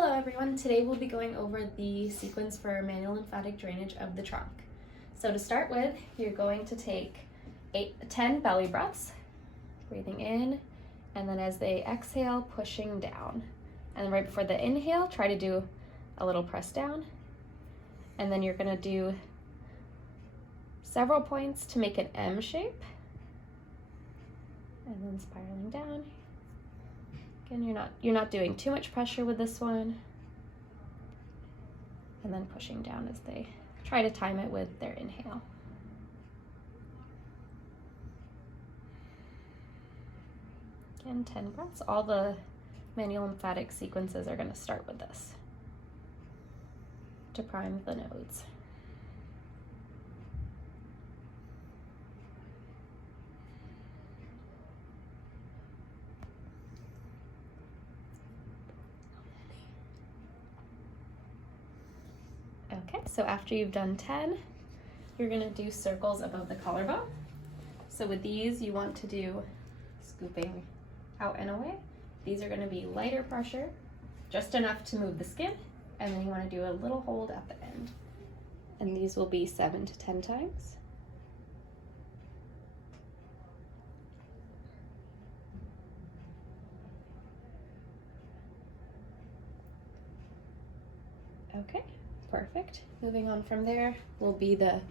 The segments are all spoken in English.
Hello everyone, today we'll be going over the sequence for manual lymphatic drainage of the trunk. So to start with, you're going to take 10 belly breaths, breathing in, and then as they exhale, pushing down. And then right before the inhale, try to do a little press down. And then you're gonna do several points to make an M shape. And then spiraling down. Again, you're not doing too much pressure with this one. And then pushing down as they try to time it with their inhale. Again, 10 breaths. All the manual lymphatic sequences are going to start with this to prime the nodes. Okay, so after you've done 10, you're gonna do circles above the collarbone. So with these, you want to do scooping out and away. These are gonna be lighter pressure, just enough to move the skin, and then you wanna do a little hold at the end. And these will be 7 to 10 times. Okay. Perfect. Moving on from there will be the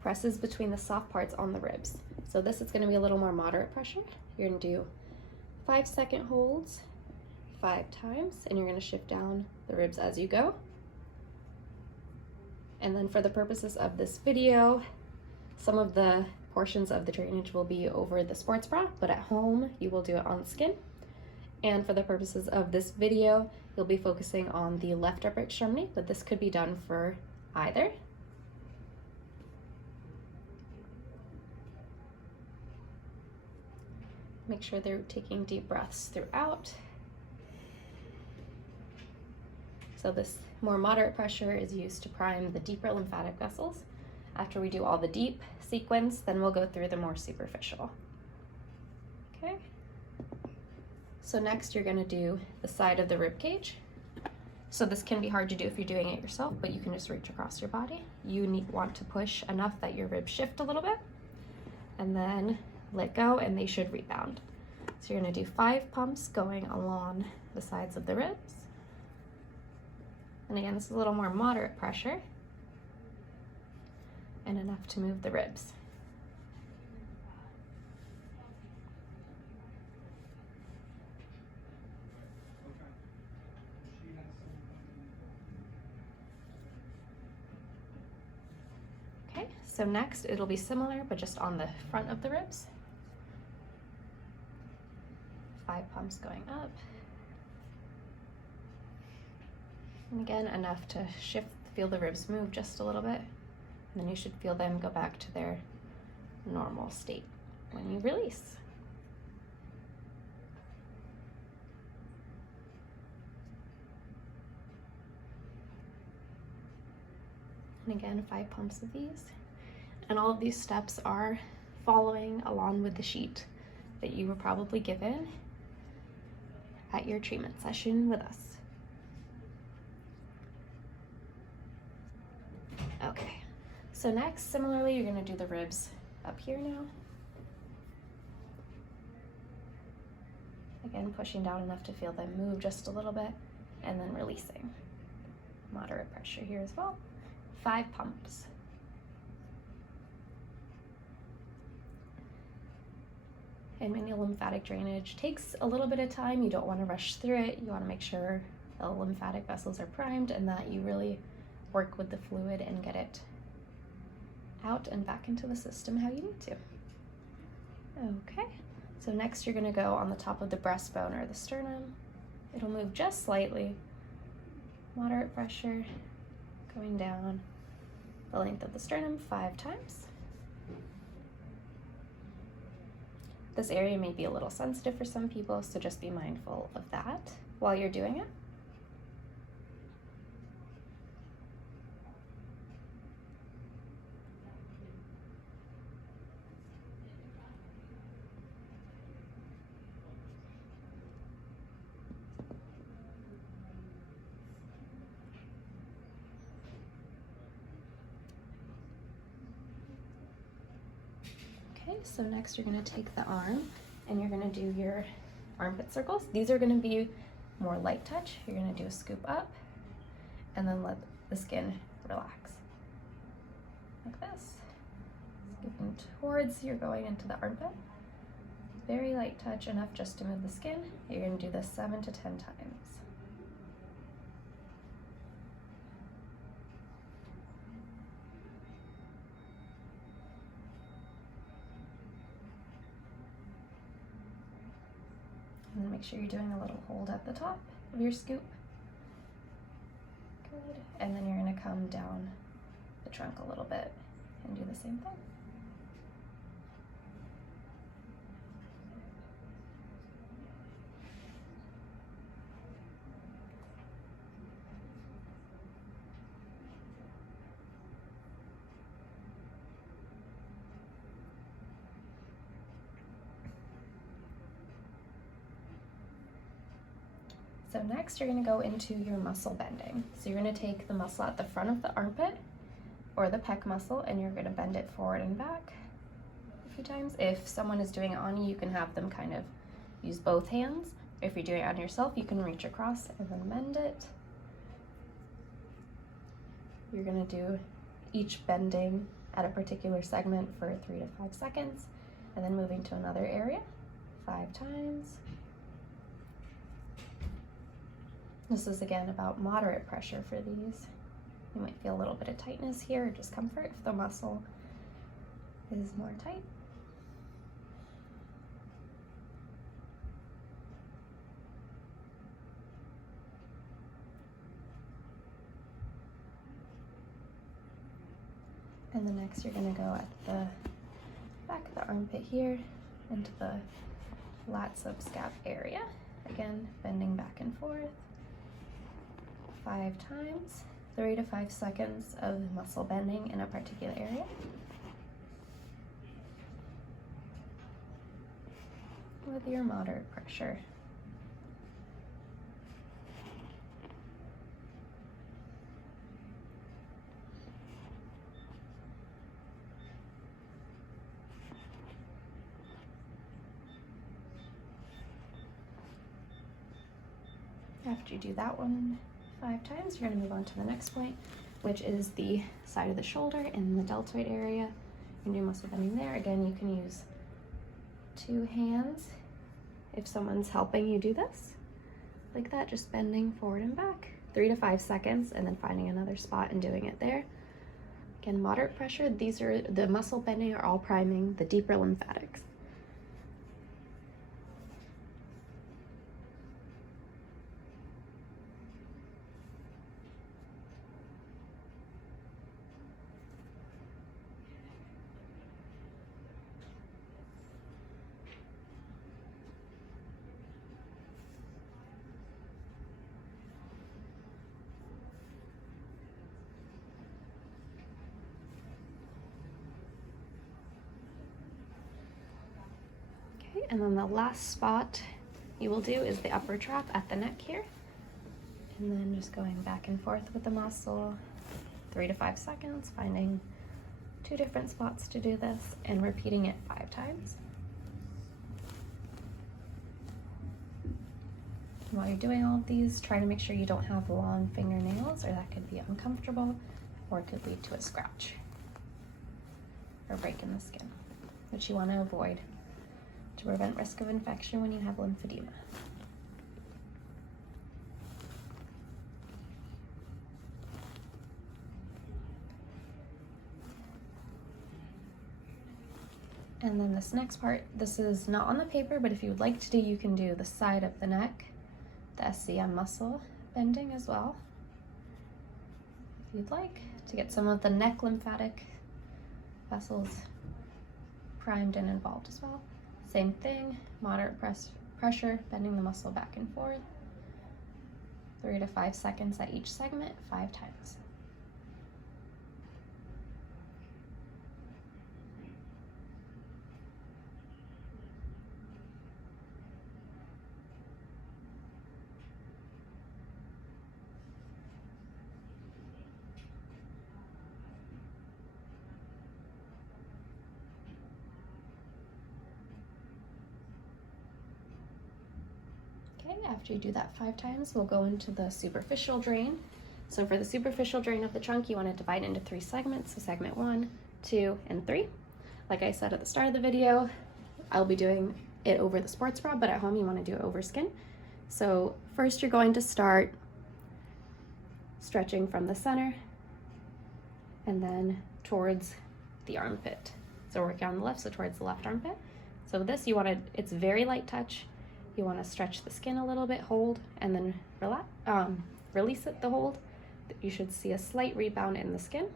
presses between the soft parts on the ribs. So this is going to be a little more moderate pressure. You're going to do 5-second holds 5 times, and you're going to shift down the ribs as you go. And then for the purposes of this video, some of the portions of the drainage will be over the sports bra, but at home you will do it on skin. And for the purposes of this video, you'll be focusing on the left upper extremity, but this could be done for either. Make sure they're taking deep breaths throughout. So this more moderate pressure is used to prime the deeper lymphatic vessels. After we do all the deep sequence, then we'll go through the more superficial. Okay. So next you're gonna do the side of the rib cage. So this can be hard to do if you're doing it yourself, but you can just reach across your body. You want to push enough that your ribs shift a little bit, and then let go and they should rebound. So you're gonna do 5 pumps going along the sides of the ribs. And again, this is a little more moderate pressure and enough to move the ribs. So next, it'll be similar, but just on the front of the ribs. 5 pumps going up. And again, enough to feel the ribs move just a little bit. And then you should feel them go back to their normal state when you release. And again, 5 pumps of these. And all of these steps are following along with the sheet that you were probably given at your treatment session with us. Okay, so next, similarly, you're gonna do the ribs up here now. Again, pushing down enough to feel them move just a little bit, and then releasing. Moderate pressure here as well. 5 pumps. And manual lymphatic drainage takes a little bit of time. You don't want to rush through it. You want to make sure the lymphatic vessels are primed and that you really work with the fluid and get it out and back into the system how you need to. Okay, so next you're going to go on the top of the breastbone or the sternum. It'll move just slightly. Moderate pressure going down the length of the sternum 5 times. This area may be a little sensitive for some people, so just be mindful of that while you're doing it. so next you're going to take the arm and you're going to do your armpit circles. These are going to be more light touch. You're going to do a scoop up and then let the skin relax. Like this. Scooping towards, you're going into the armpit. Very light touch, enough just to move the skin. You're going to do this 7 to 10 times. And then make sure you're doing a little hold at the top of your scoop. Good. And then you're going to come down the trunk a little bit and do the same thing. So next you're going to go into your muscle bending. So you're going to take the muscle at the front of the armpit or the pec muscle and you're going to bend it forward and back a few times. If someone is doing it on you, you can have them kind of use both hands. If you're doing it on yourself, you can reach across and then bend it. You're going to do each bending at a particular segment for 3 to 5 seconds and then moving to another area 5 times. This is again about moderate pressure for these. You might feel a little bit of tightness here or discomfort if the muscle is more tight. And then next you're going to go at the back of the armpit here into the lat subscap area. Again, bending back and forth 5 times, 3 to 5 seconds of muscle bending in a particular area. With your moderate pressure. After you do that one 5 times, you're going to move on to the next point, which is the side of the shoulder and the deltoid area. You can do muscle bending there. Again, you can use 2 hands if someone's helping you do this. Like that, just bending forward and back. 3 to 5 seconds, and then finding another spot and doing it there. Again, moderate pressure. These are the muscle bending are all priming the deeper lymphatics. And then the last spot you will do is the upper trap at the neck here. And then just going back and forth with the muscle, 3 to 5 seconds, finding 2 different spots to do this and repeating it 5 times. And while you're doing all of these, try to make sure you don't have long fingernails or that could be uncomfortable or it could lead to a scratch or break in the skin, which you want to avoid to prevent risk of infection when you have lymphedema. And then this next part, this is not on the paper, but if you would like to do, you can do the side of the neck, the SCM muscle bending as well, if you'd like, to get some of the neck lymphatic vessels primed and involved as well. Same thing, moderate pressure, bending the muscle back and forth, 3 to 5 seconds at each segment, 5 times. Okay, after you do that 5 times, we'll go into the superficial drain. So for the superficial drain of the trunk, you want to divide into 3 segments. So segment 1, 2, and 3. Like I said at the start of the video, I'll be doing it over the sports bra, but at home you want to do it over skin. So first you're going to start stretching from the center and then towards the armpit. So working on the left, so towards the left armpit. So this you want to, it's very light touch. You want to stretch the skin a little bit, hold, and then release it, the hold. You should see a slight rebound in the skin.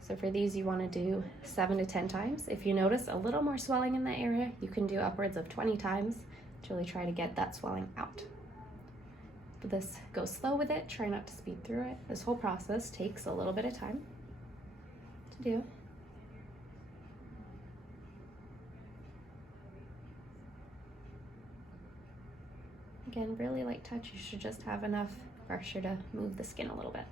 So for these, you want to do 7 to 10 times. If you notice a little more swelling in that area, you can do upwards of 20 times to really try to get that swelling out. But this, go slow with it, try not to speed through it. This whole process takes a little bit of time to do. Again, really light touch. You should just have enough pressure to move the skin a little bit.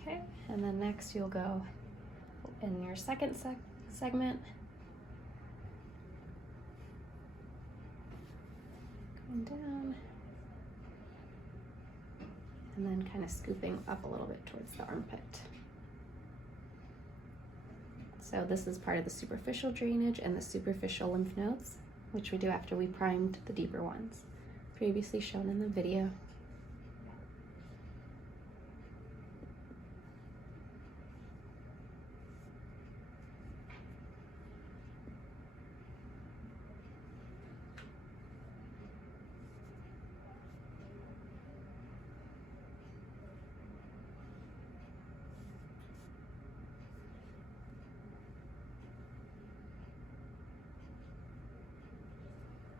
Okay, and then next you'll go in your second segment. Going down. And then kind of scooping up a little bit towards the armpit. So this is part of the superficial drainage and the superficial lymph nodes, which we do after we primed the deeper ones, previously shown in the video.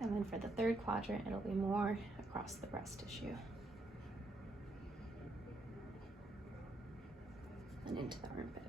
And then for the third quadrant, it'll be more across the breast tissue and into the armpit.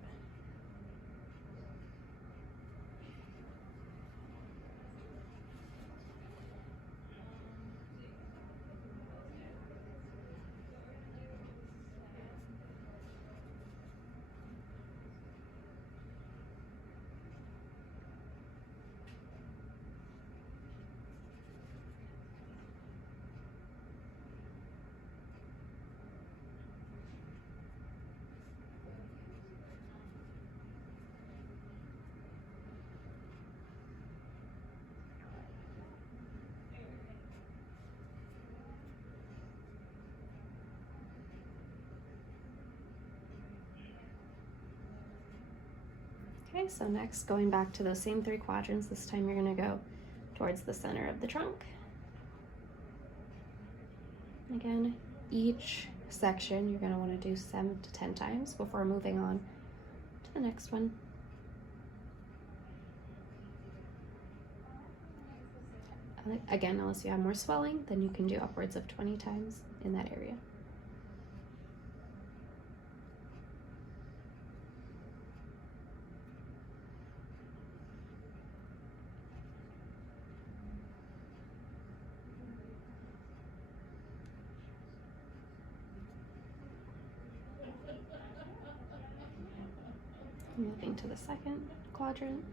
Okay, so next, going back to those same 3 quadrants, this time you're going to go towards the center of the trunk. Again, each section you're going to want to do 7 to 10 times before moving on to the next one. Again, unless you have more swelling, then you can do upwards of 20 times in that area. Moving to the second quadrant.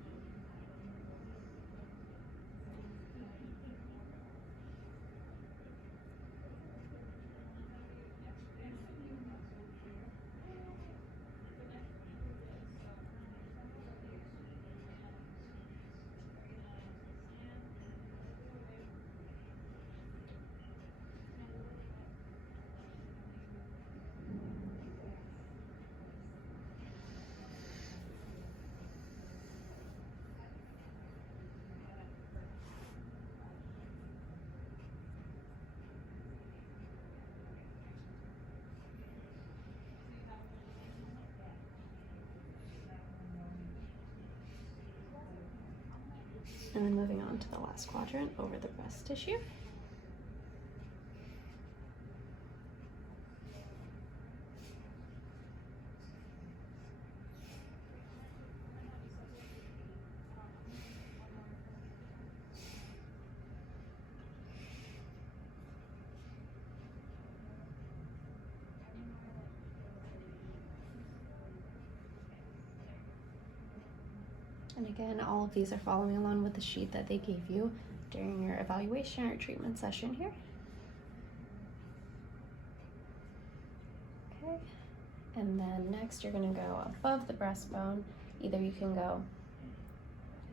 And then moving on to the last quadrant over the breast tissue. And again, all of these are following along with the sheet that they gave you during your evaluation or treatment session here. Okay, and then next you're going to go above the breastbone. Either you can go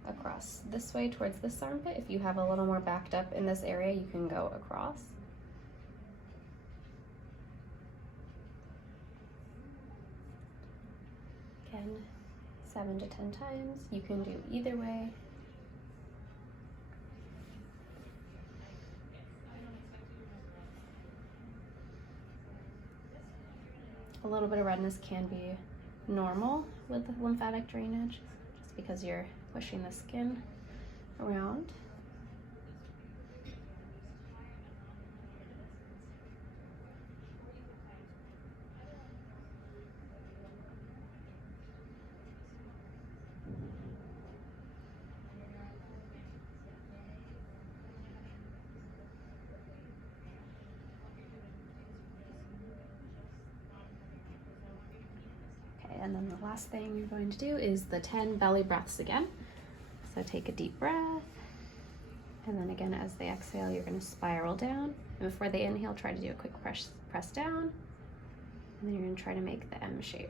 across this way towards this armpit. If you have a little more backed up in this area, you can go across. Again, 7 to 10 times. You can do either way. A little bit of redness can be normal with lymphatic drainage, just because you're pushing the skin around. And then the last thing you're going to do is the 10 belly breaths again. So take a deep breath, and then again as they exhale, you're going to spiral down. And before they inhale, try to do a quick press down, and then you're going to try to make the M shape.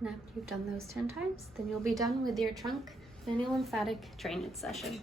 And after you've done those 10 times, then you'll be done with your trunk lymphatic drainage session.